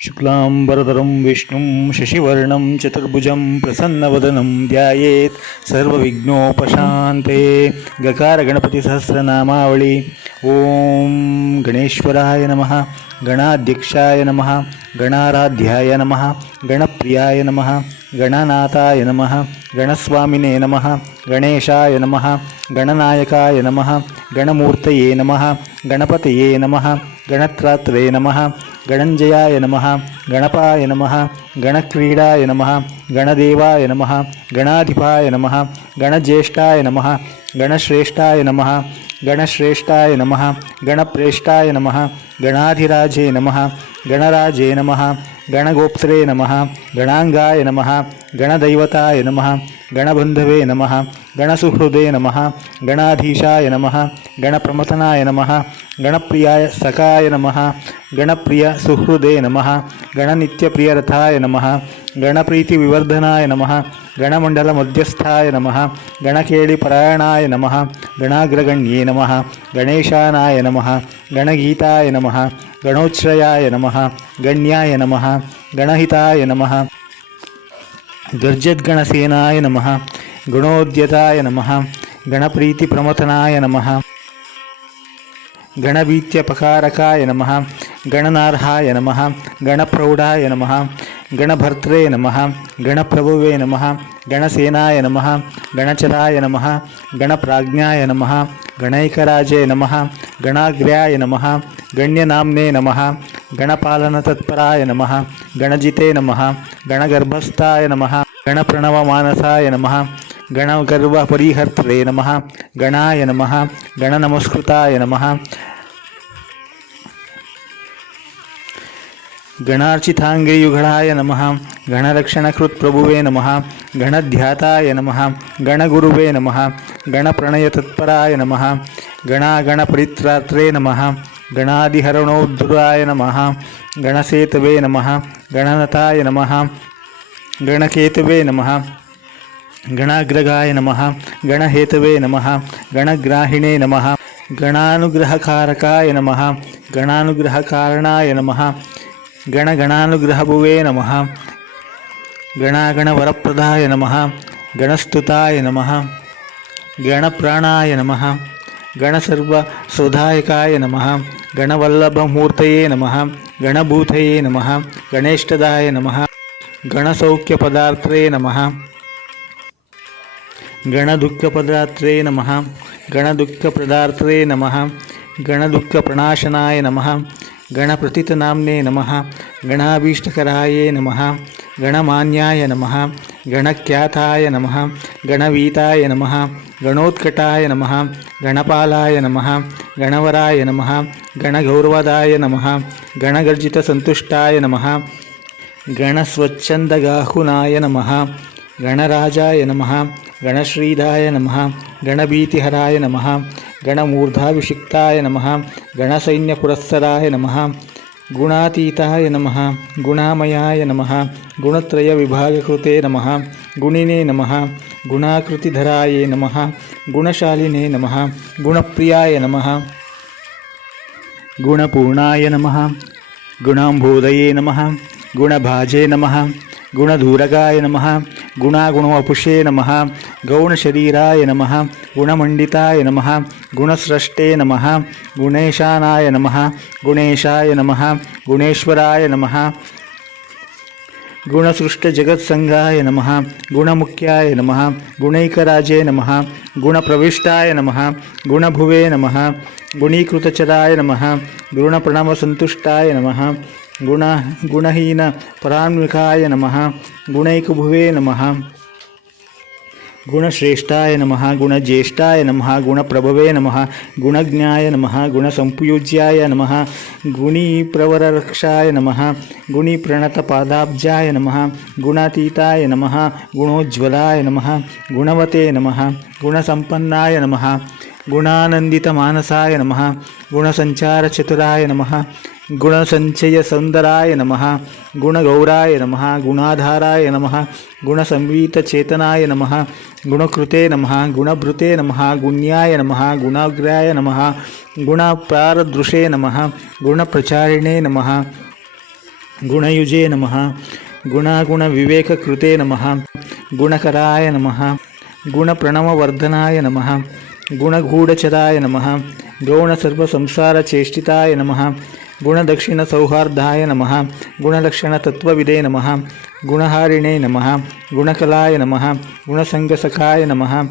शुक्लांबरधरं विष्णुं शशिवर्णं चतुर्भुजं प्रसन्नवदनं ध्यायेत् सर्वविघ्नोपशान्ते। गकार गणपति सहस्रनामावಳಿ। ओं गणेश्वराय नमः, गणाध्यक्षाय नमः, गणाराध्याय नमः, गणप्रियाय नमः, गणनाथाय नमः, गणस्वामिने नमः, गणेशाय नमः, गणनायकाय नमः, गणमूर्तये नमः, गणपतये नमः, गणत्रात्रे नमः, गणञ्जयाय नमः, गणपाय नमः, गणक्रीडाय नमः, गणदेवाय नमः, गणाधिपाय नमः, गणज्येष्ठाय नमः, गणश्रेष्ठाय नमः, गणश्रेष्ठाय नमः, गणप्रेष्ठाय नमः, गणाधिराजे नमः, गणराजे नमः, गणगोप्त्रे नमः, गणांगाय नमः, गणदैवताय नमः, गणबन्धवे नमः, गणसुहृदे नमः, गणाधीशाय नमः, गणप्रमथनाय नमः, गणप्रियाय सखाय नमः, गणप्रिय सुहृदे नमः, गणनित्यप्रियरथाय नमः, गणप्रीतिविवर्धनाय नमः, गणमण्डलमध्यस्थाय नमः, गणकेळिपरायणाय नमः, गणाग्रगण्ये नमः, गणेशानाय नमः, गणगीताय नमः, गणोच्छ्रयाय नमः, गण्याय नमः, गणहिताय नमः, गर्जद्गणसेनाय नमः, गणोद्यताय नमः, गणप्रीतिप्रमथनाय नमः, गणभीत्यपकारकाय नमः, गणनार्हाय नमः, गणप्रौढाय नमः, गणभर्त्रे नमः, गणप्रभुवे नमः, गणसेनाय नमः, गणचराय नमः, गणप्राज्ञाय नमः, गणैकराजे नमः, गणाग्र्याय नमः, गण्यनाम्ने नमः, गणपालनतत्पराय नमः, गणजिते नमः, गणगर्भस्थाय नमः, गणप्रणवमानसाय नमः, गणगर्वपरिहर्त्रे नमः, गणाय नमः, गणनमस्कृताय नमः, गणार्चितांग्रियुगळाय नमः, गणरक्षणकृत्प्रभुवे नमः, गणध्याताय नमः, गणगुरुवे नमः, गणप्रणयतत्पराय नमः, गणागणपरित्रात्रे नमः, गणादिहरणोद्धुराय नमः, गणसेतवे नमः, गणनताय नमः, गणकेतवे नमः, गणाग्रगाय नमः, गणहेतवे नमः, गणग्राहिणे नमः, गणानुग्रहकारकाय नमः, गणानुग्रहकारणाय नमः, गणगणानुग्रहभुवे नमः, गणागणवरप्रदाय नमः, गणस्तुताय नमः, गणप्राणाय नमः, गणसर्वसौधायकाय नमः, गणवल्लभमूर्तये नमः, गणभूतये नमः, गणेष्टदाय नमः, गणसौख्यपदार्थे नमः, गणदुःखपदार्थे नमः, गणदुःखप्रदार्थे नमः, गणदुःखप्रणाशनाय नमः, गणप्रथितनाम्ने नमः, गणाभीष्टकराय नमः, गणमान्याय नमः, गणख्याताय नमः, गणवीताय नमः, गणोत्कटाय नमः, गणपालाय नमः, गणवराय नमः, गणगौरवदाय नमः, गणगर्जितसन्तुष्टाय नमः, गणस्वच्छन्दगाहुनाय नमः, गणराजाय नमः, गणश्रीदाय नमः, गणभीतिहराय नमः, गणमूर्धाभिषिक्ताय नमः, गणसैन्यपुरस्सराय नमः, गुणातीताय नमः, गुणामयाय नमः, गुणत्रयविभागकृते नमः, गुणिने नमः, गुणाकृतिधराय नमः, गुणशालिने नमः, गुणप्रियाय नमः, गुणपूर्णाय नमः, गुणाम्भोदये नमः, गुणभाजे नमः, गुणधूरगाय नमः, गुणागुणवपुषे नमः, गौणशरीराय नमः, गुणमण्डिताय नमः, गुणस्रष्टे नमः, गुणेशानाय नमः, गुणेशाय नमः, गुणेश्वराय नमः, गुणसृष्टजगत्संगाय नमः, गुणमुख्याय नमः, गुणैकराजे नमः, गुणप्रविष्टाय नमः, गुणभुवे नमः, गुणीकृतचराय नमः, गुणप्रणवसन्तुष्टाय नमः, गुणहीन परान्विकाय नमः, गुणैकभुवे नमः, गुणश्रेष्ठाय नमः, गुणज्येष्ठाय नमः, गुणप्रभवे नमः, गुणज्ञाय नमः, गुणसंपूज्याय नमः, गुणीप्रवररक्षाय नमः, गुणीप्रणतपादाब्जाय नमः, गुणातीताय नमः, गुणोज्ज्वलाय नमः, गुणवते नमः, गुणसम्पन्नाय नमः, गुणानन्दितमानसाय नमः, गुणसञ्चारचतुराय नमः, गुणसञ्चयसुन्दराय नमः, गुणगौराय नमः, गुणाधाराय नमः, गुणसंवीतचेतनाय नमः, गुणकृते नमः, गुणभृते नमः, गुण्याय नमः, गुणाग्राय नमः, गुणप्रारदृशे नमः, गुणप्रचारिणे नमः, गुणयुजे नमः गुणागुणविवेककृते नमः गुणकराय नमः गुणप्रणववर्धनाय नमः गुणगूढचराय नमः गौणसर्वसंसारचेष्टिताय नमः गुणदक्षिणसौहार्दाय नमः गुणलक्षणतत्त्वविदे नमः गुणहारिणे नमः गुणकलाय नमः गुणसङ्गसखाय नमः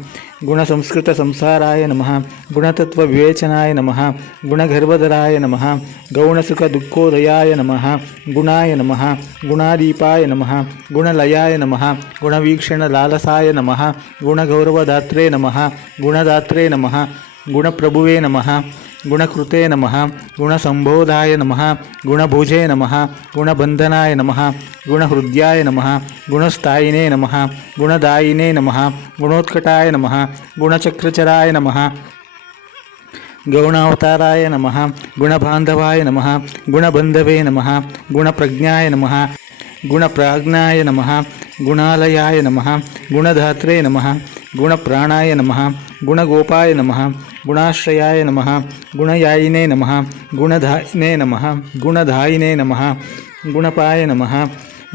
गुणसंस्कृतसंसाराय नमः गुणतत्त्वविवेचनाय नमः गुणगर्भधराय नमः गौणसुखदुःखोदयाय नमः गुणाय नमः गुणादीपाय नमः गुणलयाय नमः गुणवीक्षणलालसाय नमः गुणगौरवदात्रे नमः गुणदात्रे नमः गुणप्रभुवे नमः गुणकृते नमः गुणसंबोधाय नमः गुणभुजे नमः गुणबन्धनाय नमः गुणहृद्याय नमः गुणस्थायिने नमः गुणदायिने नमः गुणोत्कटाय नमः गुणचक्रचराय नमः गौणावताराय नमः गुणबान्धवाय नमः गुणबन्धवे नमः गुणप्रज्ञाय नमः गुणप्राज्ञाय नमः गुणालयाय नमः गुणधात्रे नमः गुणप्राणाय नमः गुणगोपाय नमः गुणाश्रयाय नमः गुणयायिने नमः गुणधायिने नमः गुणधायिने नमः गुणपाय नमः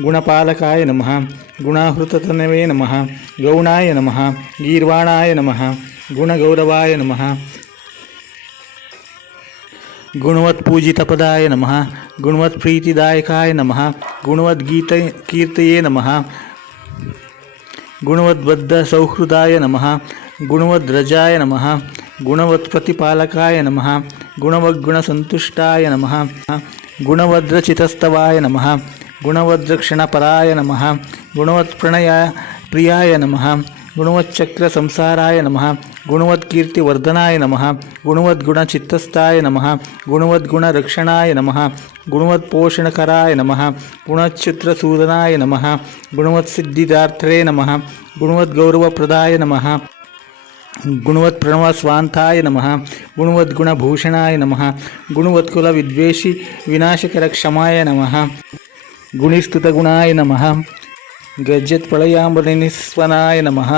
गुणपालकाय नमः गुणाहृततनवे नमः गौणाय नमः गीर्वाणाय नमः गुणगौरवाय नमः गुणवत्पूजितपदाय नमः गुणवत्प्रीतिदायकाय नमः गुणवद्गीतकीर्तये नमः गुणवद्बद्धसौहृदाय नमः गुणवद्रजाय नमः गुणवत्प्रतिपालकाय नमः गुणवद्गुणसन्तुष्टाय नमः गुणवद्रचितस्तवाय नमः गुणवद्रक्षणपराय नमः गुणवत्प्रणयाय प्रियाय नमः गुणवच्चक्रसंसाराय नमः गुणवत्कीर्तिवर्धनाय नमः गुणवद्गुणचित्तस्थाय नमः गुणवद्गुणरक्षणाय नमः गुणवत्पोषणकराय नमः गुणच्युत्रसूदनाय नमः गुणवत्सिद्धिदात्रे नमः गुणवद्गौरवप्रदाय नमः गुणवत्प्रणवस्वान्ताय नमः गुणवद्गुणभूषणाय नमः गुणवत्कुलविद्वेषि विनाशकरक्षमाय नमः गुणिस्तुतगुणाय नमः गजत्प्रलयाम्बरनिस्वनाय नमः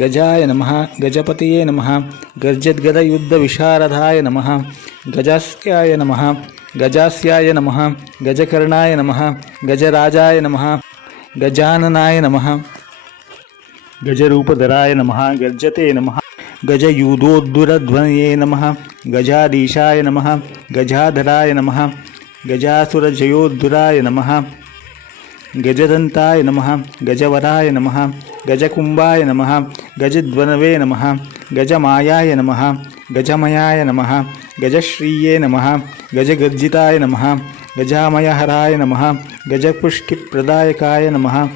गजाय नमः गजपतये नमः गजद्गदयुद्धविशारदाय नमः गजास्याय नमः गजास्याय नमः गजकर्णाय नमः गजराजाय नमः गजाननाय नमः गजरूपधराय नमः गर्जते नमः गजयूधोद्धुरध्वनये नमः गजाधीशाय नमः गजाधराय नमः गजासुरजयोद्धुराय नमः गजदन्ताय नमः गजवराय नमः गजकुम्भाय नमः गजध्वनवे नमः गजमायाय नमः गजमयाय नमः गजश्रीये नमः गजगर्जिताय नमः गजामयहराय नमः गजपुष्टिप्रदायकाय नमः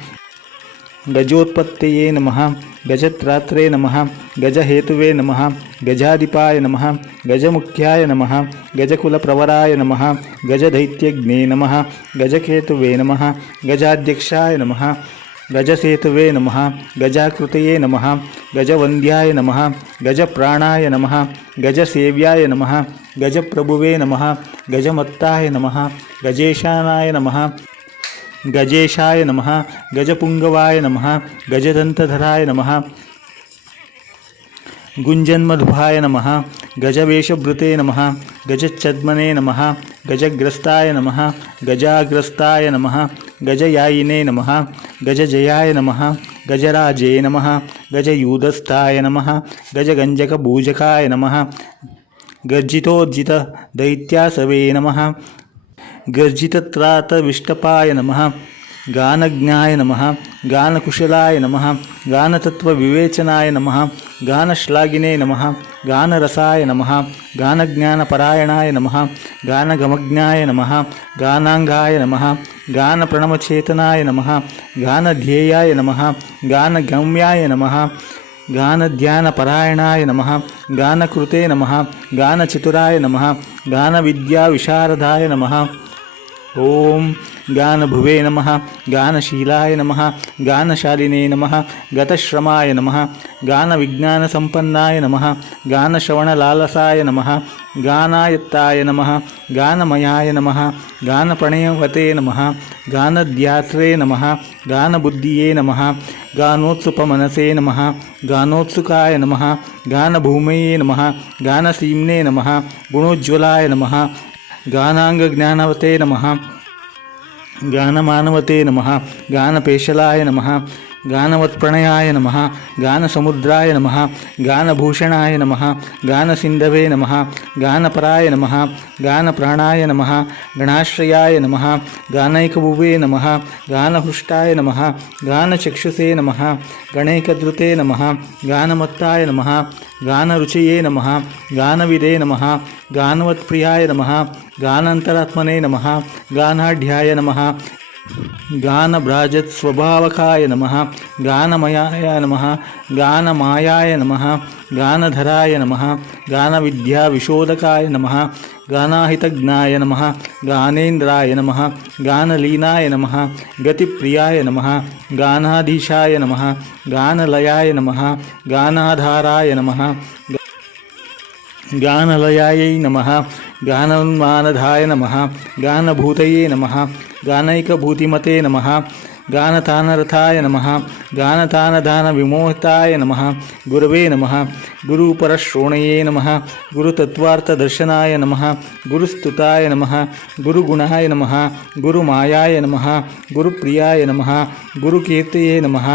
गजोत्पत्तये नमः गजत्रात्रे नमः गजहेतुवे नमः गजाधिपाय नमः गजमुख्याय नमः गजकुलप्रवराय नमः गजदैत्यज्ञे नमः गजकेतुवे नमः गजाध्यक्षाय नमः गजसेतुवे नमः गजाकृतये नमः गजवन्द्याय नमः गजप्राणाय नमः गजसेव्याय नमः गजप्रभुवे नमः गजमत्ताय नमः गजेशानाय नमः गजेशाय नमः गजपुंगवाय नमः गजदंतधराय नमः गुंजन्मधुभाय नमः गजवेशभृते नमः गजच्छद्मने नमः गजग्रस्ताय नमः गजाग्रस्ताय नमः गजयायिने नमः गजजयाय नमः गजराजे नमः गजयूधस्थाय नमः गजगंजकभूजकाय नमः गर्जितोज्जितदैत्यासवे नमः गर्जितत्रातविष्टपाय नमः गानज्ञाय नमः गानकुशलाय नमः गानतत्त्वविवेचनाय नमः गानश्लाघिने नमः गानरसाय नमः गानज्ञानपरायणाय नमः गानगमज्ञाय नमः गानाङ्गाय नमः गानप्रणवचेतनाय नमः गानध्येयाय नमः गानगम्याय नमः गानध्यानपरायणाय नमः गानकृते नमः गानचतुराय नमः गानविद्याविशारदाय नमः ओम गानभुवे नमः गानशीलाय नमः गानशालिने नमः गतश्रमाय नमः गानविज्ञानसम्पन्नाय नमः गानश्रवणलालसाय नमः गानायत्ताय नमः गानमयाय नमः गानप्रणयवते नमः गानध्यात्रे नमः गानबुद्धिये नमः गानोत्सुपमनसे नमः गानोत्सुकाय नमः गानभूमये नमः गानसीम्ने नमः गुणोज्ज्वलाय नमः गानांगज्ञानवते नमः गानमानवते नमः गानपेशलाय नमः गानवत्प्रणयाय नमः गानसमुद्राय नमः गानभूषणाय नमः गानसिन्धवे नमः गानपराय नमः गानप्राणाय नमः गणाश्रयाय नमः गानैकभुवे नमः गानहृष्टाय नमः गानचक्षुषे नमः गणैकधृते नमः गानमत्ताय नमः गानरुचये नमः गानविदे नमः गानवत्प्रियाय नमः गानान्तरात्मने नमः गानाढ्याय नमः गानभ्राजत्स्वभावकाय नमः गानमयाय नमः गानमायाय नमः गानधराय नमः गानविद्याविशोधकाय नमः गानाहितज्ञाय नमः गानेन्द्राय नमः गानलीनाय नमः गतिप्रियाय नमः गानाधीशाय नमः गानलयाय नमः गानाधाराय नमः गानलयायै नमः गानोन्मानधाय नमः गानभूतये नमः गानैकभूतिमते नमः गानतानरथाय नमः गानतानदानविमोहिताय नमः गुरवे नमः गुरुपरश्रोणये नमः गुरुतत्त्वार्थदर्शनाय नमः गुरुस्तुताय नमः गुरुगुणाय नमः गुरुमायाय नमः गुरुप्रियाय नमः गुरुकीर्तये नमः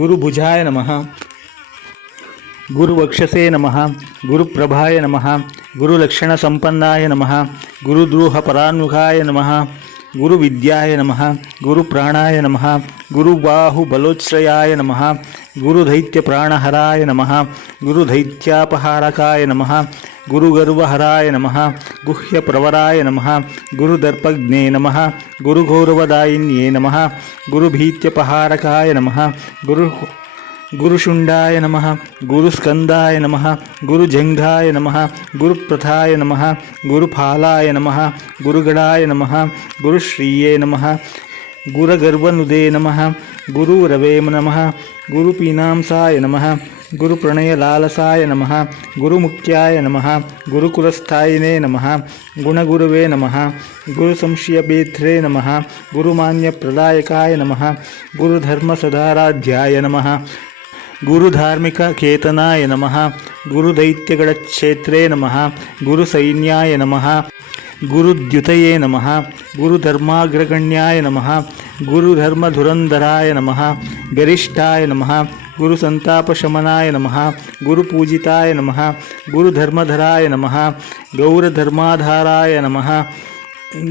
गुरुभुजाय नमः गुरुवक्षसे नमः गुरुप्रभाय नमः गुरुलक्षणसम्पन्नाय नमः गुरुद्रोहपरान्मुखाय नमः गुरुविद्याय नमः गुरुप्राणाय नमः गुरुबाहुबलोच्छ्रयाय नमः गुरुदैत्यप्राणहराय नमः गुरुदैत्यापहारकाय नमः गुरुगर्वहराय नमः गुह्यप्रवराय नमः गुरुदर्पज्ञे नमः गुरुगौरवदायिन्ये नमः गुरुभीत्यपहारकाय नमः गुरुशुण्डाय नमः गुरुस्कन्दाय नमः गुरुजङ्घाय नमः गुरुप्रथाय नमः गुरुफालाय नमः गुरुगणाय नमः गुरुश्रीये नमः गुरुगर्वनुदे नमः गुरुरवे नमः गुरुपीनांसाय नमः गुरुप्रणयलालसाय नमः गुरुमुख्याय नमः गुरुकुलस्थायिने नमः गुणगुरवे नमः गुरुसंशयभेत्रे नमः गुरुमान्यप्रदायकाय नमः गुरुधर्मसदाराध्याय नमः गुरुधार्मिककेतनाय नमः गुरुदैत्यगणक्षेत्रे नमः गुरुसैन्याय नमः गुरुद्युतये नमः गुरुधर्माग्रगण्याय नमः गुरुधर्मधुरन्धराय नमः गरिष्ठाय नमः गुरुसन्तापशमनाय नमः गुरुपूजिताय नमः गुरुधर्मधराय नमः गौरधर्माधाराय नमः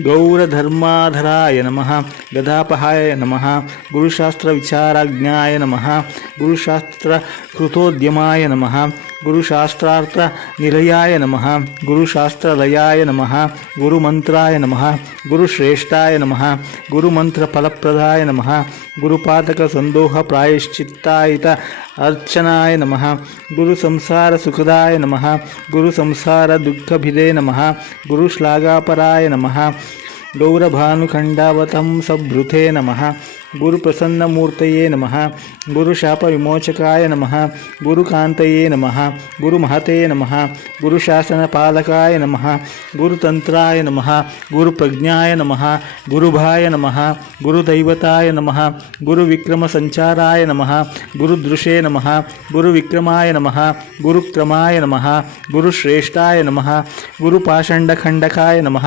गौरधर्माधराय नमः गदापहाय नमः गुरुशास्त्रविचाराज्ञाय नमः गुरुशास्त्रकृतोद्यमाय नमः गुरुशास्त्रार्थनिलयाय नमः गुरुशास्त्रलयाय नमः गुरुमन्त्राय नमः गुरुश्रेष्ठाय नमः गुरुमन्त्रफलप्रदाय नमः गुरुपातकसन्दोहप्रायश्चित्तायित अर्चनाय नमः गुरुसंसारसुखदाय नमः गुरुसंसारदुःखभिदे नमः गुरुश्लाघापराय नमः गौरभानुखण्डावतंसभृते नमः गुरुप्रसन्नमूर्तये नमः गुरुशापविमोचकाय नमः गुरुकान्तये नमः गुरुमहते नमः गुरुशासनपालकाय नमः गुरुतन्त्राय नमः गुरुप्रज्ञाय नमः गुरुभाय नमः गुरुदैवताय नमः गुरुविक्रमसञ्चाराय नमः गुरुदृशे नमः गुरुविक्रमाय नमः गुरुक्रमाय नमः गुरुश्रेष्ठाय नमः गुरुपाषण्डखण्डकाय नमः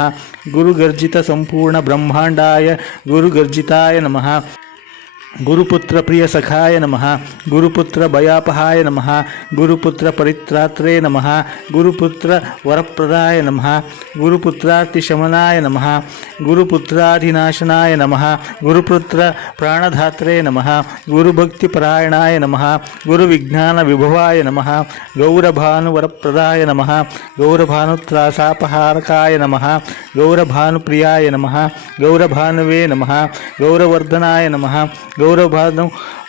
गुरुगर्जितसम्पूर्णब्रह्माण्डाय गुरुगर्जिताय नमः गुरुपुत्रप्रियसखाय नमः गुरुपुत्रभयापहाय नमः गुरुपुत्रपरित्रात्रे नमः गुरुपुत्रवरप्रदाय नमः गुरुपुत्रार्तिशमनाय नमः गुरुपुत्राधिनाशनाय नमः गुरुपुत्रप्राणधात्रे नमः गुरुभक्तिपरायणाय नमः गुरुविज्ञानविभवाय नमः गौरभानुवरप्रदाय नमः गौरभानुत्रासापहारकाय नमः गौरभानुप्रियाय नमः गौरभानुवे नमः गौरवर्धनाय नमः गौरभानु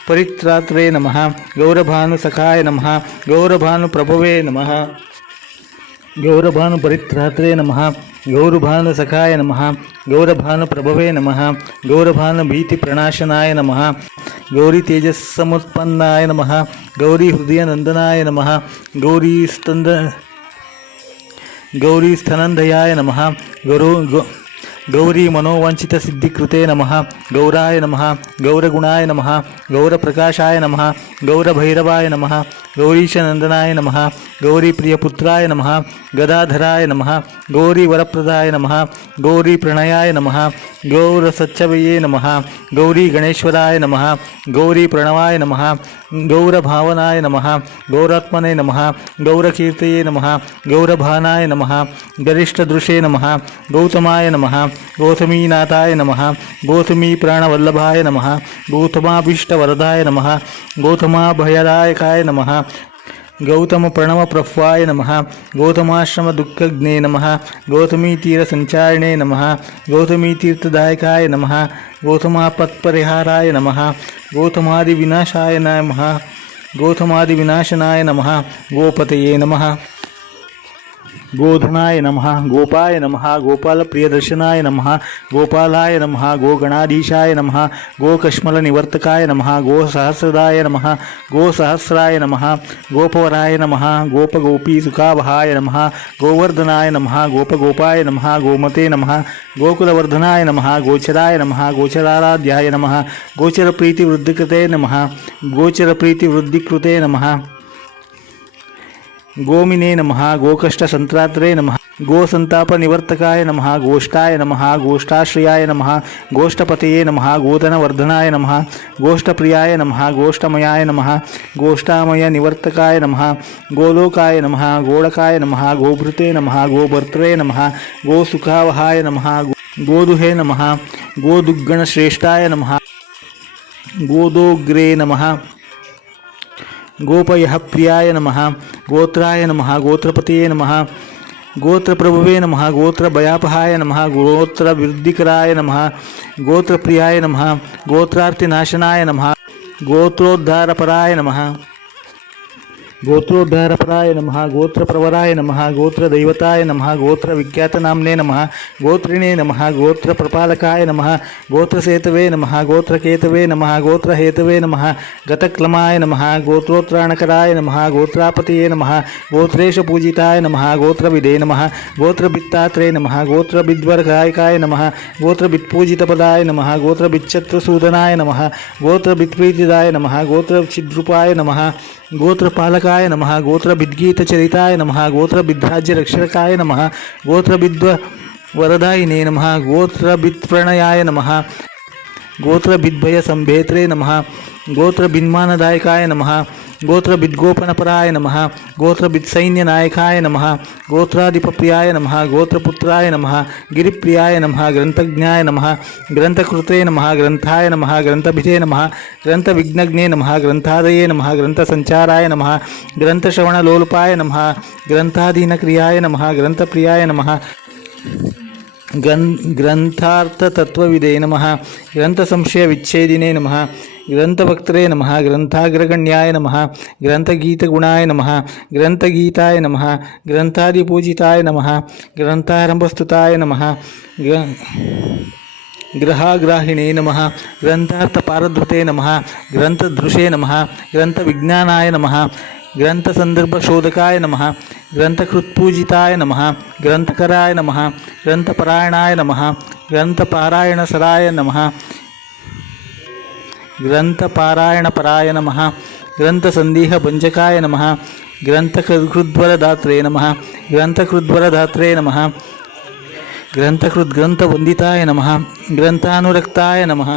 परित्रात्रे नमः गौरभानुसखाय नमः गौरभानुप्रभवे नमः गौरभानुपरित्रात्रे नमः गौरभानुसखाय नमः गौरभानुप्रभवे नमः गौरभानुभीतिप्रणाशनाय नमः गौरीतेजस्समुत्पन्नाय नमः गौरीहृदयनन्दनाय नमः गौरीस्तनन्दयाय नमः गौरी मनोवांछित सिद्धिकृते नमः गौराय नमः गौरगुणाय नमः गौरप्रकाशाय नमः गौरभैरवाय नमः गौरीशनंदनाय नमः गौरीप्रियपुत्राय नमः गदाधराय नमः गौरीवरप्रदाय नमः गौरीप्रणयाय नमः गौरसच्चवये नमः गौरीगणेश्वराय नमः गौरीप्रणवाय नमः गौरभावनाय नमः गौरात्मने नमः गौरकीर्तये नमः गौरभानाय नमः गरिष्ठदृशे नमः गौतमाय नमः गौतमीनाथाय नमः गौतमीप्राणवल्लभाय नमः गौतमाभीष्टवरदाय नमः गौतमाभयदायकाय नमः गौतमप्रणवप्रह्वाय नमः गौतमाश्रमदुःखज्ञे नमः गौतमीतीरसञ्चारिणे नमः गौतमीतीर्थदायकाय नमः गौतमापत्परिहाराय नमः गौतमादिविनाशाय नमः गौतमादिविनाशनाय नमः गोपतये नमः गोधनाय नमः गोपाय नमः गोपालप्रियदर्शनाय नमः गोपालाय नमः गोगणाधीशाय नमः गोकश्मलनिवर्तकाय नमः गोसहस्रदाय नमः गोसहस्राय नमः गोपवराय नमः गोपगोपीसुखावहाय नमः गोवर्धनाय नमः गोपगोपाय नमः गोमते नमः गोकुलवर्धनाय नमः गोचराय नमः गोचराराध्याय नमः गोचरप्रीतिवृद्धिकृते नमः गोचरप्रीतिवृद्धिकृते नमः गोमिने नमः गोकष्टसंत्रात्रे नमः गोसंतापनिवर्तकाय नमः गोष्ठाय नमः गोष्ठाश्रयाय नमः गोष्ठपतये नमः गोधनवर्धनाय नमः गोष्ठप्रियाय नमः गोष्ठमयाय नमः गोष्ठामयनिवर्तकाय नमः गोलोकाय नमः गोडकाय नमः गोभृते नमः गोभर्त्रे नमः गोसुखावहाय नमः गोदुहे नमः गोदुग्गणश्रेष्ठाय नमः गोदोग्रे नमः गोपयः प्रियाय नमः गोत्राय नमः गोत्रपतये नमः गोत्रप्रभुवे नमः गोत्रभयापहाय नमः गोत्रवृद्धिकराय नमः गोत्रप्रियाय नमः गोत्रार्तिनाशनाय नमः गोत्रोद्धारपराय नमः गोत्रोद्धारपराय नमः गोत्रप्रवराय नमः गोत्रदैवताय नमः गोत्रविख्यातनाम्ने नमः गोत्रिणे नमः गोत्रप्रपालकाय नमः गोत्रसेतवे नमः गोत्रकेतवे नमः गोत्रहेतवे नमः गतक्लमाय नमः गोत्रोत्राणकराय नमः गोत्रापतये नमः गोत्रेशपूजिताय नमः गोत्रविदे नमः गोत्रभित्तात्रे नमः गोत्रभिद्वरगायकाय नमः गोत्रभित्पूजितपदाय नमः गोत्रभिच्छत्रुसूदनाय नमः गोत्रभित्प्रीतिदाय नमः गोत्रचिद्रूपाय नमः गोत्रपालकाय नमः गोत्रभिद्गीतचरिताय नमः गोत्रभिद्राज्यरक्षकाय नमः गोत्रभिद्वरदायिने नमः गोत्रभित्प्रणयाय नमः गोत्रभिद्भयसम्भेत्रे नमः गोत्रभिन्मानदायकाय नमः गोत्रभिद्गोपनपराय नमः गोत्रभित्सैन्यनायकाय नमः गोत्राधिपप्रियाय नमः गोत्रपुत्राय नमः गिरिप्रियाय नमः ग्रंथज्ञाय नमः ग्रंथकृते नमः ग्रंथाय नमः ग्रंथभिधे नमः ग्रंथविघ्नज्ञे नमः ग्रंथादये नमः ग्रंथसञ्चाराय नमः ग्रंथश्रवणलोलुपाय नमः ग्रंथाधीनक्रियाय नमः ग्रंथप्रियाय नमः ग्रंथार्थतत्त्वविदे नमः ग्रंथसंशयविच्छेदिने नमः ग्रंथवक्त्रे नमः ग्रंथाग्रगण्याय नमः ग्रंथगीतगुणाय नमः ग्रंथगीताय नमः ग्रंथादिपूजिताय नमः ग्रंथारंभस्तुताय नमः ग्रहाग्राहिणे नमः ग्रंथार्थपारधृते नमः ग्रंथदृशे नमः ग्रंथविज्ञानाय नमः ग्रंथसंदर्भशोधकाय नमः ग्रंथकृत्पूजिताय नमः ग्रंथकराय नमः ग्रंथपरायणाय नमः ग्रंथपारायणसराय नमः ग्रंथपारायणपराय नमः ग्रंथसन्देहभञ्जकाय नमः ग्रंथकृद्वरदात्रे नमः ग्रंथकृद्वरदात्रे नमः ग्रंथकृद्ग्रंथवन्दिताय नमः ग्रंथानुरक्ताय नमः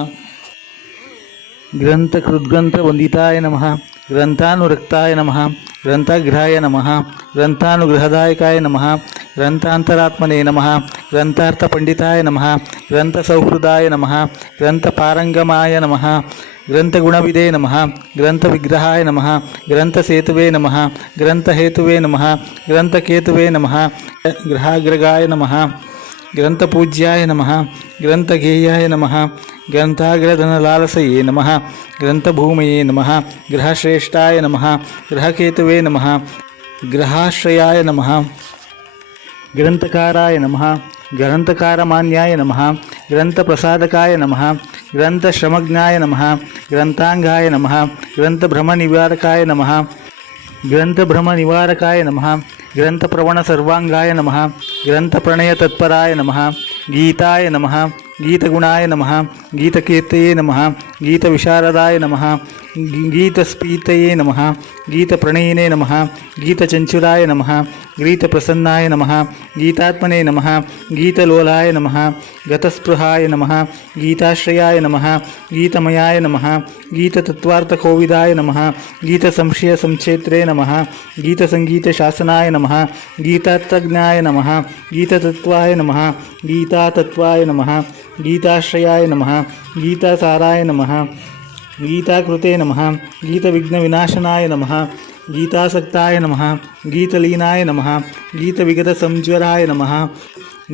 ग्रंथकृद्ग्रंथवन्दिताय नमः ग्रंथानुरक्ताय नमः ग्रंथाग्रहाय नमः ग्रंथानुग्रहदायकाय नमः ग्रंथान्तरात्मने नमः ग्रंथार्थपंडिताय नमः ग्रंथसौहृदाय नमः ग्रंथपारंगमाय नमः ग्रंथगुणविदे नमः ग्रंथविग्रहाय नमः ग्रंथसेतवे नमः ग्रंथहेतुवे नमः ग्रंथकेतुवे नमः ग्रहाग्रगाय नमः ग्रंथपूज्याय नमः ग्रंथगेयाय नमः ग्रंथाग्रधनलालसये नमः ग्रंथभूमये नमः ग्रहश्रेष्ठाय नमः ग्रहकेतुवे नमः ग्रहाश्रयाय नमः ग्रंथकाराय नमः ग्रंथकारमान्याय नमः ग्रंथप्रसादकाय नमः ग्रंथश्रमज्ञाय नमः ग्रंथांगाय नमः ग्रंथभ्रमनिवारकाय नमः ग्रंथभ्रमनिवारकाय नमः ग्रंथप्रवणसर्वांगाय नमः ग्रंथप्रणयतत्पराय नमः गीताय नमः गीतगुणाय नमः गीतकीर्तये नमः गीतविशारदाय नमः गीतस्फीतये नमः गीतप्रणयिने नमः गीतचञ्चुराय नमः गीतप्रसन्नाय नमः गीतात्मने नमः गीतलोलाय नमः गतस्पृहाय नमः गीताश्रयाय नमः गीतमयाय नमः गीततत्त्वार्थकोविदाय नमः गीतसंशयसंक्षेत्रे नमः गीतसङ्गीतशासनाय नमः गीतार्थज्ञाय नमः गीततत्त्वाय नमः गीतातत्त्वाय नमः गीताश्रयाय नमः गीतासाराय नमः गीताकृते नमः गीतविघ्नविनाशनाय नमः गीतासक्ताय नमः गीतलीनाय नमः गीतविगतसंज्वराय नमः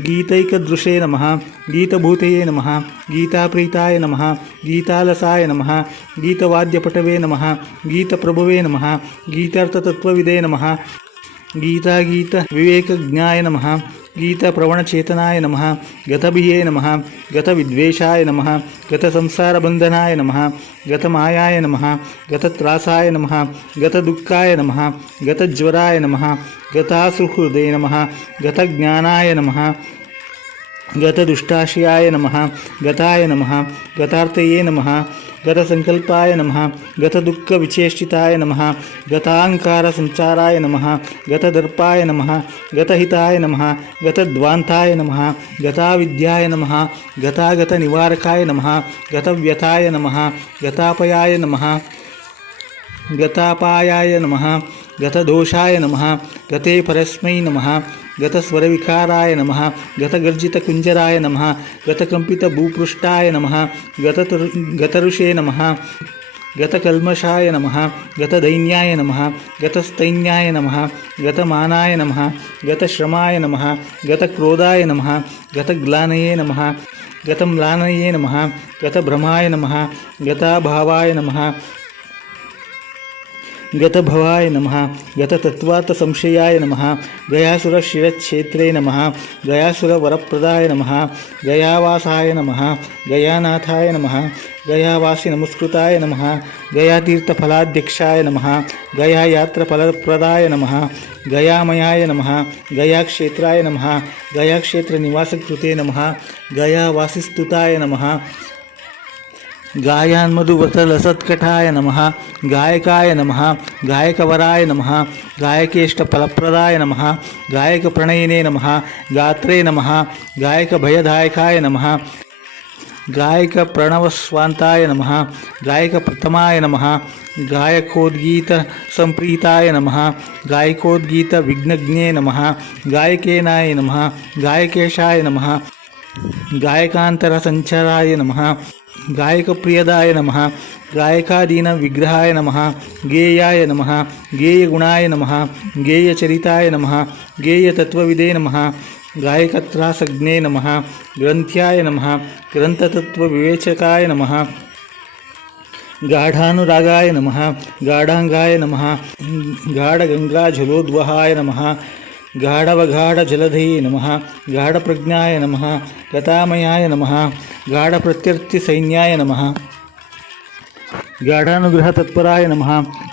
गीतैकदृशे नमः गीतभूतये नमः गीताप्रीताय नमः गीतालसाय नमः गीतवाद्यपटवे नमः गीतप्रभवे नमः गीतार्थतत्त्वविदे नमः गीतागीतविवेकज्ञाय नमः गीतप्रवणचेतनाय नमः गतभिये नमः गतविद्वेषाय नमः गतसंसारबन्धनाय नमः गतमायाय नमः गतत्रासाय नमः गतदुःखाय नमः गतज्वराय नमः गतासुहृदे नमः गतज्ञानाय नमः गतदुष्टाशयाय नमः गताय नमः गतार्थये नमः गतसंकल्पाय नमः गतदुःखविचेष्टिताय नमः गताहङ्कारसञ्चाराय नमः गतदर्पाय नमः गतहिताय नमः गतध्वान्ताय नमः गताविद्याय नमः गतागतनिवारकाय नमः गतव्यथाय नमः गतापयाय नमः गतापायाय नमः गतदोषाय नमः गते परस्मै नमः गतस्वरविकाराय नमः गतगर्जितकुञ्जराय नमः गतकम्पितभूपृष्ठाय नमः गतऋषे नमः गतकल्मषाय नमः गतदैन्याय नमः गतस्तैन्याय नमः गतमानाय नमः गतश्रमाय नमः गतक्रोधाय नमः गतग्लानये नमः गतम्लानये नमः गतभ्रमाय नमः गताभावाय नमः गतभवाय नमः गततत्त्वार्थसंशयाय नमः गयासुरशिरच्छेत्रे नमः गयासुरवरप्रदाय नमः गयावासाय नमः गयानाथाय नमः गयावासिनमस्कृताय नमः गयातीर्थफलाध्यक्षाय नमः गयायात्रफलप्रदाय नमः गयामयाय नमः गयाक्षेत्राय नमः गयाक्षेत्रनिवासकृते नमः गयावासिस्तुताय नमः गायान्मधुव्रतलसत्कटाय नमः गायकाय नमः गायकवराय नमः गायकेष्टफलप्रदाय नमः गायकप्रणयिने नमः गात्रे नमः गायकभयदायकाय नमः गायकप्रणवस्वान्ताय नमः गायकप्रथमाय नमः गायकोद्गीतसम्प्रीताय नमः गायकोद्गीतविघ्नज्ञे नमः गायकेनाय नमः गायकेशाय नमः गायकान्तरसञ्चराय नमः गायकप्रियदाय नमः गायकादीनविग्रहाय नमः गेयाय नमः गेयगुणाय नमः गेयचरिताय नमः गेयतत्त्वविदे नमः गायकत्रासज्ञे नमः ग्रन्थ्याय नमः ग्रन्थतत्त्वविवेचकाय नमः गाढानुरागाय नमः गाढाङ्गाय नमः गाढगङ्गाजलोद्वहाय नमः गाढवगाढजलधये नमः गाढप्रज्ञाय नमः गतामयाय नमः गाढप्रत्यर्थिसैन्याय नमः गाढानुग्रहतत्पराय नमः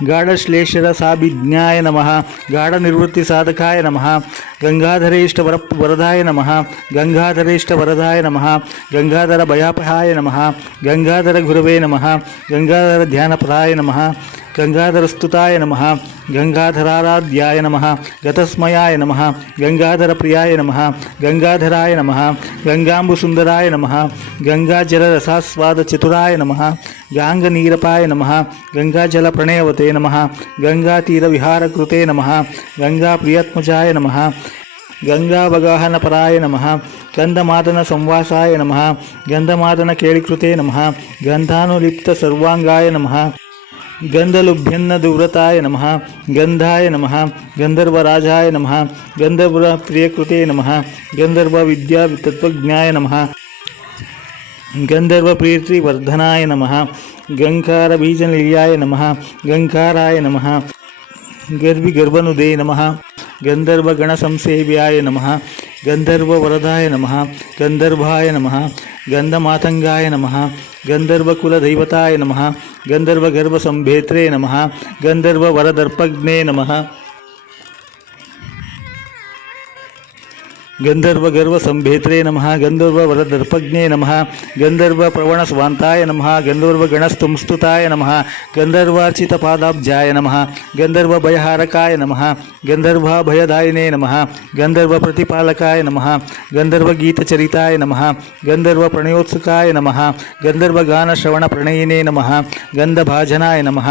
गाढश्लेषरसाभिज्ञाय नमः गाढनिवृत्तिसाधकाय नमः गंगाधरेष्टवरदाय नमः गंगाधरेष्टवरदाय नमः गंगाधरभयापहाय नमः गंगाधरगुरवे नमः गंगाधरध्यानपराय नमः गंगाधरस्तुताय नमः गंगाधराराध्याय नमः गतस्मयाय नमः गंगाधरप्रियाय नमः गंगाधराय नमः गंगाम्बुसुन्दराय नमः गंगाजलरसास्वादचतुराय नमः गाङ्गनीरपाय नमः गंगाजलप्रणयवते नमः गंगातीरविहारकृते नमः गंगाप्रियात्मजाय नमः गंगावगाहनपराय नमः गन्धमादनसंवासाय नमः गन्धमादनकेळिकृते नमः गन्धानुलिप्तसर्वाङ्गाय नमः गन्धलुभ्यन्नदुव्रताय नमः गन्धाय नमः गन्धर्वराजाय नमः गन्धर्वप्रियकृते नमः गन्धर्वविद्यातत्त्वज्ञाय नमः गन्धर्वप्रीतिवर्धनाय नमः गङ्कारबीजनिलयाय नमः गङ्काराय नमः गर्भिगर्भनुदे नमः गन्धर्वगणसंसेव्याय नमः गन्धर्ववरदाय नमः गन्धर्वाय नमः गन्धमातङ्गाय नमः गन्धर्वकुलदैवताय नमः गन्धर्वगर्भसम्भेत्रे नमः गन्धर्ववरदर्पज्ञे नमः गंधर्वगर्वसंभेत्रे नमः गंधर्ववरदर्पज्ञे नमः गंधर्वप्रवणस्वान्ताय नमः गंधर्वगणस्तुंस्तुताय नमः गंधर्वार्चितपादाब्जाय नमः गंधर्वभयहारकाय नमः गंधर्वभयदायिने नमः गंधर्वप्रतिपालकाय नमः गंधर्वगीतचरिताय नमः गंधर्वप्रणयोत्सुकाय नमः गंधर्वगानश्रवणप्रणयिने नमः गंधभाजनाय नमः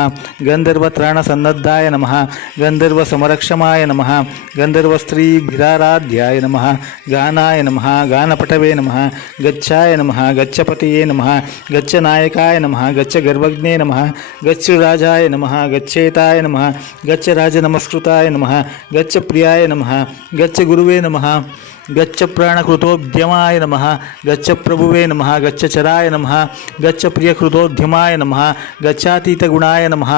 गंधर्वत्राणसन्नद्धाय नमः गंधर्वसमरक्षमाय नमः गंधर्वस्त्रीभिराराध्याय नमः गानाय नमः गानपटवे नमः गच्छाय नमः गच्छपतये नमः गच्छनायकाय नमः गच्छगर्वज्ञे नमः गच्छराजाय नमः गच्छेताय नमः गच्छराजनमस्कृताय नमः गच्छप्रियाय नमः गच्छगुरुवे नमः गच्छप्राणकृतोद्यमाय नमः गच्छप्रभुवे नमः गच्छचराय नमः गच्छप्रियकृतोद्यमाय नमः गच्छातीतगुणाय नमः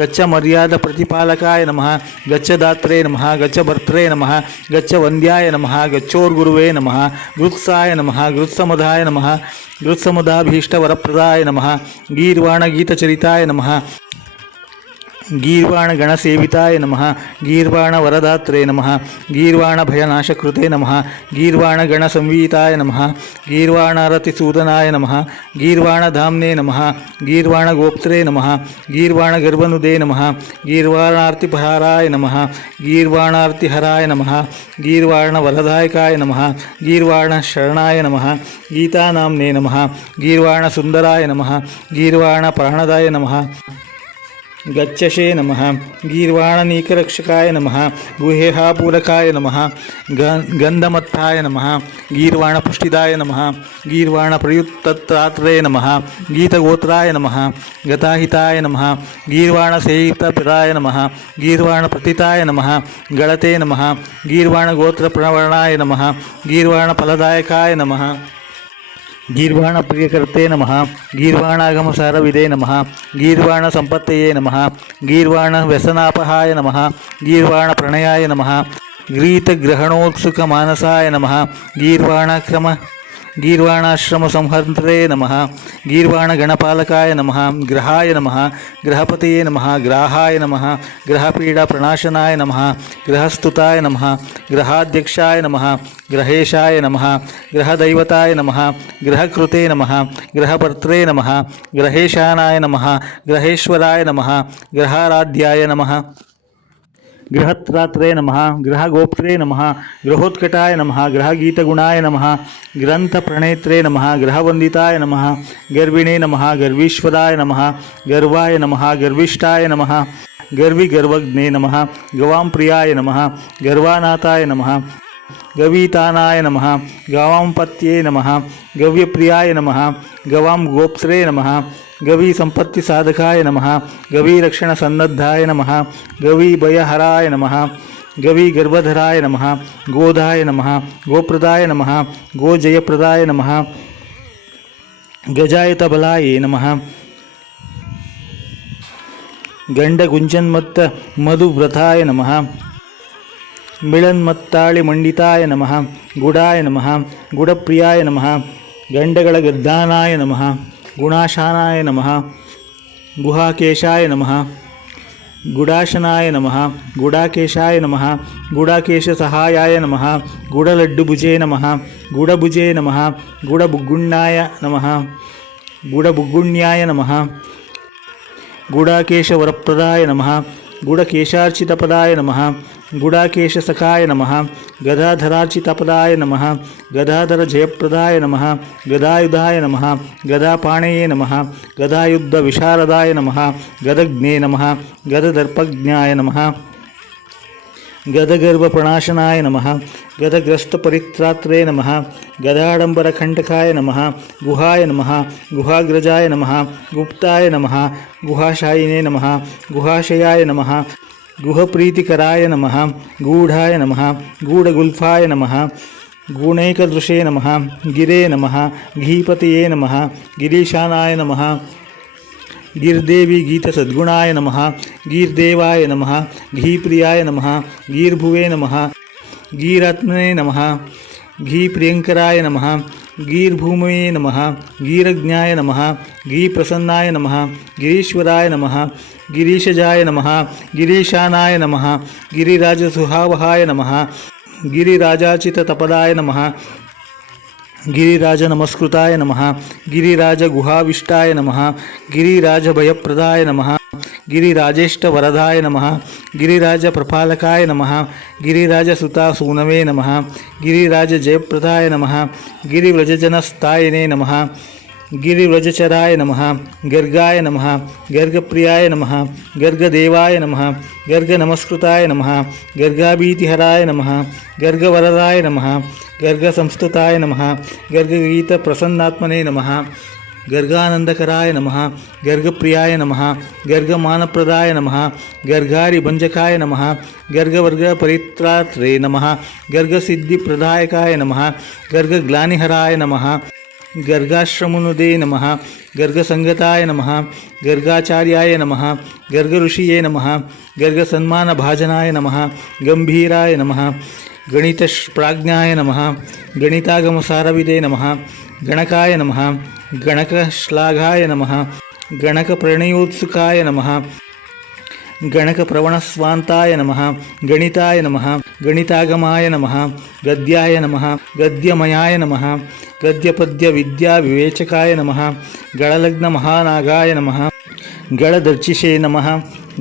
गच्छमर्यादप्रतिपालकाय नमः गच्छदात्रे नमः गच्छभर्त्रे नमः गच्छवन्द्याय नमः गच्छोर्गुरुवे नमः गृत्साय नमः गृत्समुदाय नमः गृत्समुदाभीष्टवरप्रदाय नमः गीर्वाणगीतचरिताय नमः गीर्वाणगणसेविताय नमः गीर्वाणवरदात्रे नमः गीर्वाणभयनाशकृते नमः गीर्वाणगणसंवीताय नमः गीर्वाणारतिसूदनाय नमः गीर्वाणधाम्ने नमः गीर्वाणगोप्त्रे नमः गीर्वाणगर्वनुदे नमः गीर्वाणार्तिपहाराय नमः गीर्वाणार्तिहराय नमः गीर्वाणवरदायकाय नमः गीर्वाणशरणाय नमः गीतानाम्ने नमः गीर्वाणसुन्दराय नमः गीर्वाणप्राणदाय नमः गच्छशे नमः गीर्वाणनीकरक्षकाय नमः गुहेहापूरकाय नमः गन्धमत्थाय नमः गीर्वाणपुष्टिदाय नमः गीर्वाणप्रयुक्तत्रात्रे नमः गीतगोत्राय नमः गताहिताय नमः गीर्वाणसेयितपिताय नमः गीर्वाणप्रतिताय नमः गणते नमः गीर्वाणगोत्रप्रवर्णाय नमः गीर्वाणफलदायकाय नमः गीर्वाणप्रियकर्ते नमः गीर्वाणागमसारविदे नमः गीर्वाणसम्पत्तये नमः गीर्वाणव्यसनापहाय नमः गीर्वाणप्रणयाय नमः गीतग्रहणोत्सुकमानसाय नमः गीर्वाणाश्रमसंहर्त्रे नमः गीर्वाणगणपालकाय नमः ग्रहाय नमः ग्रहपतये नमः ग्राहाय नमः ग्रहपीडाप्रणाशनाय नमः ग्रहस्तुताय नमः ग्रहाध्यक्षाय नमः ग्रहेशाय नमः ग्रहदैवताय नमः ग्रहकृते नमः ग्रहभर्त्रे नमः ग्रहेशानाय नमः ग्रहेश्वराय नमः ग्रहाराध्याय नमः गृहत्रात्रे नमः गृहगोप्त्रे नमः गृहोत्कटाय नमः गृहगीतगुणाय नमः ग्रन्थप्रणेत्रे नमः गृहवन्दिताय नमः गर्विणे नमः गर्वीश्वराय नमः गर्वाय नमः गर्विष्ठाय नमः गर्विगर्वज्ञे नमः गवां प्रियाय नमः गर्वानाथाय नमः गवीतानाय नमः गवांपत्ये नमः गव्यप्रियाय नमः गवां गोप्त्रे नमः गवी संपत्तिसाधकाय नमः गवी रक्षणसन्नद्धाय नमः गवी भयहराय नमः गवी गर्भधराय नमः गोधाय नमः गोप्रदाय नमः गोजयप्रदाय नमः गजायतबलाय नमः गंडकुंजन्मत्त मधुव्रताय नमः मिळन्मत्ताळिमण्डिताय नमः गुडाय नमः गुडप्रियाय नमः गंडगळगद्दानाय नमः गुणाशानाय नमः गुहाकेशाय नमः गुडाशनाय नमः गुडाकेशाय नमः गुडाकेशसहायाय नमः गुडलड्डुभुजे नमः गुडभुजे नमः गुडबुग्गुण्णाय नमः गुडबुग्गुण्याय नमः गुडाकेशवरप्रदाय नमः गुडकेशार्चितपदाय नमः गुडाकेशसखाय नमः गदाधरार्चितपदाय नमः गदाधरजयप्रदाय नमः गदायुधाय नमः गदापाणये नमः गदायुद्धविशारदाय नमः गदग्ने नमः गददर्पज्ञाय नमः गदगर्भप्रणाशनाय नमः गदग्रस्तपरित्रात्रे नमः गदाडम्बरकण्टकाय नमः गुहाय नमः गुहाग्रजाय नमः गुप्ताय नमः गुहाशायिने नमः गुहाशयाय नमः गुहप्रीतिकराय नमः गूढाय नमः गूढगुल्फाय नमः गुणैकदृशे नमः गिरे नमः घीपतये नमः गिरीशानाय नमः गिर्देवी गीतसद्गुणाय नमः गीर्देवाय नमः घीप्रियाय नमः गीर्भुवे नमः गीरात्मने नमः घीप्रियंकराय नमः गीर्भूमये नमः गीरज्ञाय नमः गीप्रसन्नाय नमः गिरीश्वराय नमः गिरीशजाय नमः गिरीशानाय नमः गिरिराजसुहावहाय नमः गिरिराजाचिततपदाय नमः गिरिराज नमस्कृताय नमः गिरिराज गुहाविष्टाय नमः गिरिराज भयप्रदाय नमः गिरिराजेष्टवरदाय नमः गिरिराज प्रपालकाय नमः गिरिराज सुता सूनवे नमः गिरिराज जयप्रदाय नमः गिरिव्रजजनस्तायने नमः गिरिव्रजचराय नमः गर्गाय नमः गर्गप्रियाय नमः गर्गदेवाय नमः गर्गनमस्कृताय नमः गर्गाभीतिहराय नमः गर्गवरदाय नमः गर्गसंस्तुताय नमः गर्गगीतप्रसन्नात्मने नमः गर्गानंदकराय नमः गर्गप्रियाय नमः गर्गमानप्रदाय नमः गर्गारिभञ्जकाय नमः गर्गवर्गपरित्रात्रे नमः गर्गसिद्धिप्रदायकाय नमः गर्गग्लानिहराय नमः गर्गाश्रमुनुदे नमः गर्गसंगताय नमः गर्गाचार्याय नमः गर्गऋषिये नमः गर्गसन्मानभाजनाय नमः गंभीराय नमः गणितप्राज्ञाय नमः गणितागमसारविदे नमः गणकाय नमः गणकश्लाघाय नमः गणकप्रणयोत्सुकाय नमः गणकप्रवणस्वान्ताय नमः गणिताय नमः गणितागमाय नमः गद्याय नमः गद्यमयाय नमः गद्यपद्यविद्याविवेचकाय नमः गळलग्नमहानागाय नमः गळदर्चिषे नमः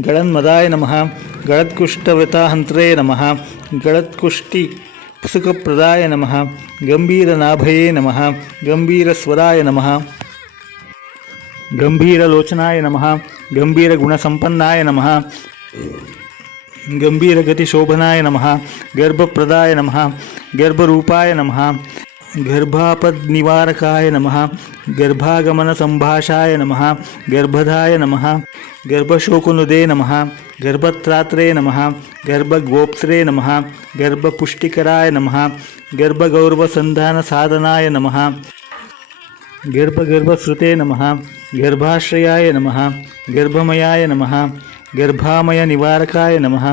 गळन्मदाय नमः गळत्कुष्ठव्रताहन्त्रे नमः गळत्कुष्टिसुखप्रदाय नमः गंभीरनाभये नमः गंभीरस्वराय नमः गंभीरलोचनाय नमः गंभीरगुणसम्पन्नाय नमः गंभीरगतिशोभनाय नमः गर्भप्रदाय नमः गर्भरूपाय नमः गर्भापद्निवारकाय नमः गर्भागमनसम्भाषाय नमः गर्भधाय नमः गर्भशोकनुदे नमः गर्भत्रात्रे नमः गर्भगोप्त्रे नमः गर्भपुष्टिकराय नमः गर्भगौरवसन्धानसाधनाय नमः गर्भगर्भश्रुते नमः गर्भाश्रयाय नमः गर्भमयाय नमः गर्भामयनिवारकाय नमः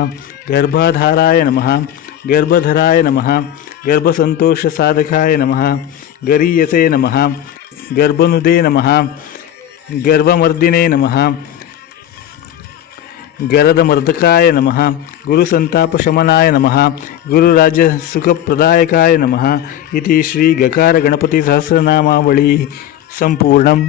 गर्भाधाराय नमः गर्भधराय नमः गर्भसन्तोषसाधकाय नमः गरीयसे नमः गर्भनुदे नमः गर्भमर्दिने नमः गरदमर्दकाय नमः गुरुसंतापशमनाय नमः गुरुराज्यसुखप्रदायकाय नमः इति श्री गकार गणपति सहस्रनामावली संपूर्णम्।